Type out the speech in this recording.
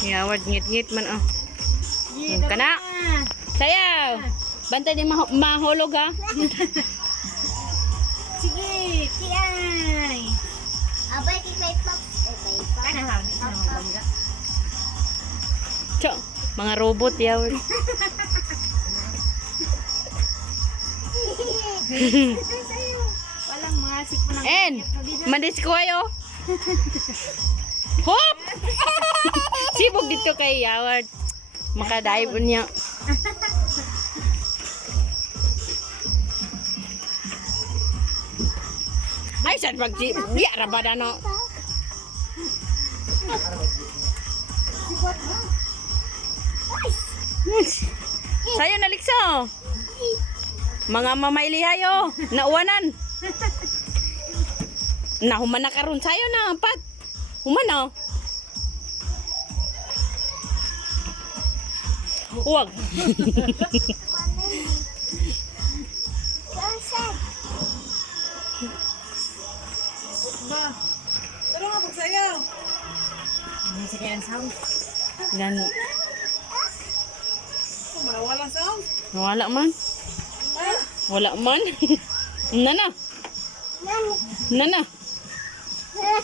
Yawad, ngit-ngit man, oh. Kana. Sayaw. Bantay din mahulog, ha. Sige, kiyay. Abay, kikay pop. Tiyo, mga robot, yawad. Walang mga sik po ng En, mandis ko kayo. Hop! Sibog dito kay Yawad. Makadive niya. Ay, saan pag di arabada no? Sayo nalikso. Mga mamailihayo, nauwanan. Nahuman na karon sayo na, pat. Human na. Huwag. Ba, tara nga pagsayaw. Hindi sige ang sound. Gan, Walang sound. wala man. Wala man. Nana. Nana.